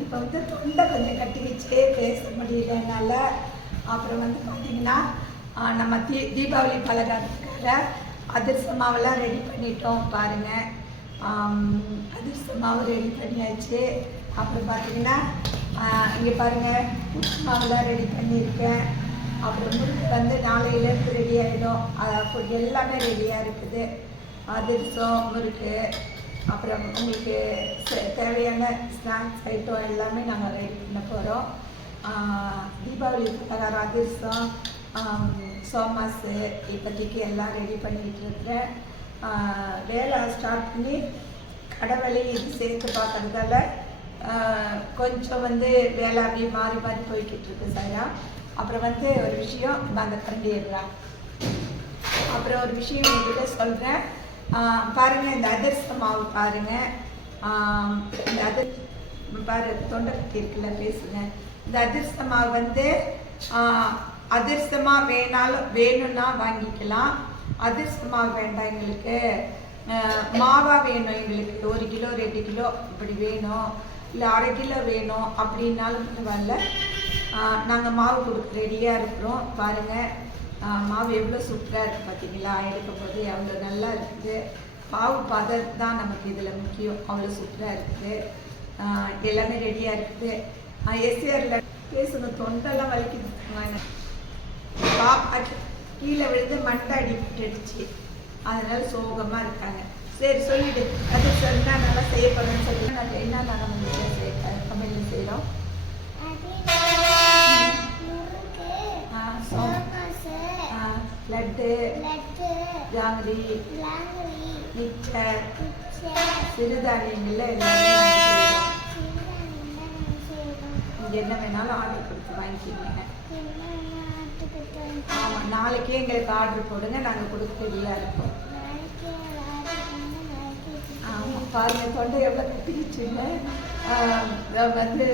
இப்போ வந்து தொண்டை கொஞ்சம் கட்டிக்கிச்சு, பேச முடியல என்னால். அப்புறம் வந்து பார்த்திங்கன்னா நம்ம தீபாவளி பலகாரத்துக்காக அதிரச மாவெல்லாம் ரெடி பண்ணிட்டோம் பாருங்கள். அதிரச மாவு ரெடி பண்ணியாச்சு. அப்புறம் பார்த்திங்கன்னா இங்கே பாருங்கள், புட்டு மாவெல்லாம் ரெடி பண்ணியிருக்கேன். அப்புறம் முறுக்கு வந்து நாளையிலேருந்து ரெடி ஆகிடும். அப்போ எல்லாமே ரெடியாக இருக்குது. அதிரசம், முறுக்கு, அப்புறம் உங்களுக்கு தேவையான ஸ்நாக்ஸ் ஐட்டம் எல்லாமே நாங்கள் ரெடி பண்ண போகிறோம். தீபாவளி பலகாரம் அதிரசம், சோமாஸு இப்போதைக்கு எல்லாம் ரெடி பண்ணிகிட்டு இருக்கிறேன். வேலை ஸ்டார்ட் பண்ணி கடவுளை இது சேர்த்து பார்க்குறதால கொஞ்சம் வந்து வேலை அப்படியே மாறி மாறி போய்கிட்டு இருக்கு சாயா. அப்புறம் வந்து ஒரு விஷயம் அந்த கண்டிடுறான். அப்புறம் ஒரு விஷயம் என்கிட்ட சொல்கிறேன் பாருங்கள். இந்த அதிரச மாவு பாருங்கள், இந்த பாரு தொண்டை கட்டி இருக்குல்ல, பேசுங்க. இந்த அதிரச மாவு வந்து அதிரசமாக வேணும்னா வாங்கிக்கலாம். அதிரச மாவு வேண்டாம் எங்களுக்கு, மாவாக வேணும் எங்களுக்கு. 1 கிலோ 2 கிலோ இப்படி வேணும், இல்லை 1/2 கிலோ வேணும் அப்படின்னாலும் பரவாயில்ல. நாங்கள் மாவு கொடுக்க ரெடியாக இருக்கிறோம். பாருங்கள் மாவு எவ்வளோ சூப்பராக இருக்குது பார்த்தீங்களா. எடுக்கும் போது எவ்வளோ நல்லா இருக்குது. மாவு பதம் தான் நமக்கு இதில் முக்கியம். அவ்வளோ சூப்பராக இருக்குது. எல்லாமே ரெடியாக இருக்குது. எஸ்ஆரில் பேசுங்க, தொண்டெல்லாம் வலிக்குது. பாப்பாக்கு கீழே விழுந்து மண்டை அடிபட்டுடுச்சு, அதனால சோகமாக இருக்காங்க. சரி சொல்லிவிடு, அது சொன்னால் நல்லா செய்யப்படுறேன்னு சொல்லி நாங்கள் என்ன நம்ம சமையல் செய்கிறோம். லட்டு, ஜாங்கிரி, மிக்சர், சிறுதானியங்கள்ல எல்லாமே இங்கே என்ன வேணாலும் ஆர்டர் கொடுத்து வாங்கிக்கிங்க. ஆமாம், நாளைக்கே எங்களுக்கு ஆர்டர் போடுங்க, நாங்கள் கொடுக்க ரெடியாக இருக்கோம். ஆமாம் பாருங்கள், தொண்டை எவ்வளோ கட்டிக்கிச்சுங்க. வந்து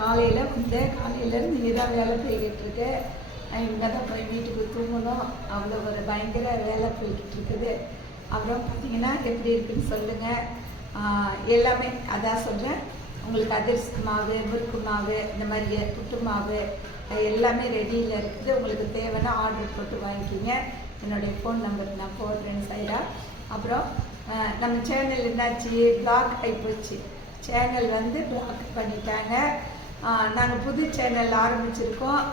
காலையிலேருந்து இங்கே தான் வேலை போய்கிட்டு இருக்கு. இங்கே தான் போய் வீட்டுக்கு தூங்கணும். அவ்வளோ ஒரு பயங்கர வேலை போய்கிட்டு இருக்குது. அப்புறம் பார்த்தீங்கன்னா எப்படி இருக்குன்னு சொல்லுங்கள். எல்லாமே அதான் சொல்கிறேன் உங்களுக்கு. அதிரச மாவு, முறுக்கு மாவு, இந்த மாதிரி புட்டு மாவு எல்லாமே ரெடியில் இருக்குது. உங்களுக்கு தேவைன்னா ஆர்டர் போட்டு வாங்கிக்கிங்க. என்னுடைய ஃபோன் நம்பருக்கு நான் போடுறேன் சைடா. அப்புறம் நம்ம சேனல் என்னாச்சு, பிளாக் ஆகிப்போச்சு. சேனல் வந்து பிளாக் பண்ணிட்டாங்க. நாங்கள் புது சேனல் ஆரம்பிச்சிருக்கோம்.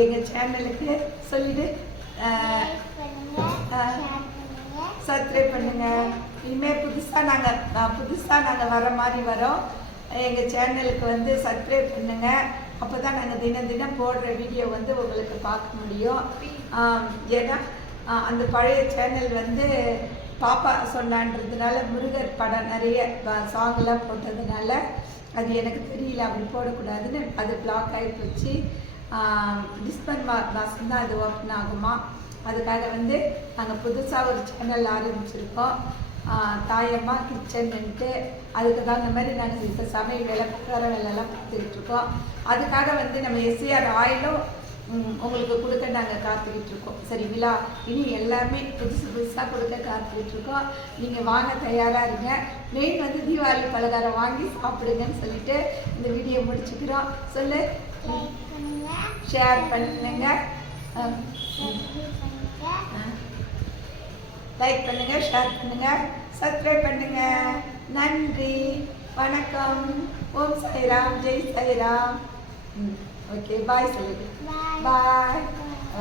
எங்கள் சேனலுக்கு சொல்லிவிடு, சப்ஸ்கிரைப் பண்ணுங்கள். இனிமேல் புதுசாக நாங்கள் வர மாதிரி வரோம். எங்கள் சேனலுக்கு வந்து சப்ஸ்கிரைப் பண்ணுங்கள். அப்போ தான் நாங்கள் தினம் போடுற வீடியோ வந்து உங்களுக்கு பார்க்க முடியும். ஏன்னா அந்த பழைய சேனல் வந்து பாப்பா சொன்னான்றதுனால முருகர் படம் நிறைய சாங்கெல்லாம் போட்டதுனால அது எனக்கு தெரியல, அப்படி போடக்கூடாதுன்னு அது பிளாக் ஆகி போச்சு. டிசம்பர் மாதம் தான் அது ஓப்பன் ஆகுமா. அதுக்காக வந்து நாங்கள் புதுசாக ஒரு சேனல் ஆரம்பிச்சிருக்கோம், தாயம்மா கிச்சன்ட்டு. அதுக்கு தான் இந்த மாதிரி நாங்கள் இப்போ சமையல் வேலை, பக்கார வேலைலாம் பார்த்துக்கிட்டு இருக்கோம். அதுக்காக வந்து நம்ம எஸ்ஆர் ஆயிலும் உங்களுக்கு கொடுக்க நாங்கள் காத்துக்கிட்டு இருக்கோம். சரிங்களா? இனி எல்லாமே புதுசாக கொடுக்க காத்துக்கிட்டு இருக்கோம். நீங்கள் வாங்க, தயாராக இருங்க. மெயின் வந்து தீபாவளி பலகாரம் வாங்கி சாப்பிடுங்கன்னு சொல்லிட்டு இந்த வீடியோ முடிச்சுக்கிறோம். சொல்லு, ஷேர் பண்ணுங்க, லைக் பண்ணுங்க, ஷேர் பண்ணுங்க, சப்ஸ்கிரைப் பண்ணுங்க. நன்றி, வணக்கம். ஓம் சாய்ராம், ஜெய் சாய்ராம். ஓகே, பாய் சொல்லுங்க. பாய்.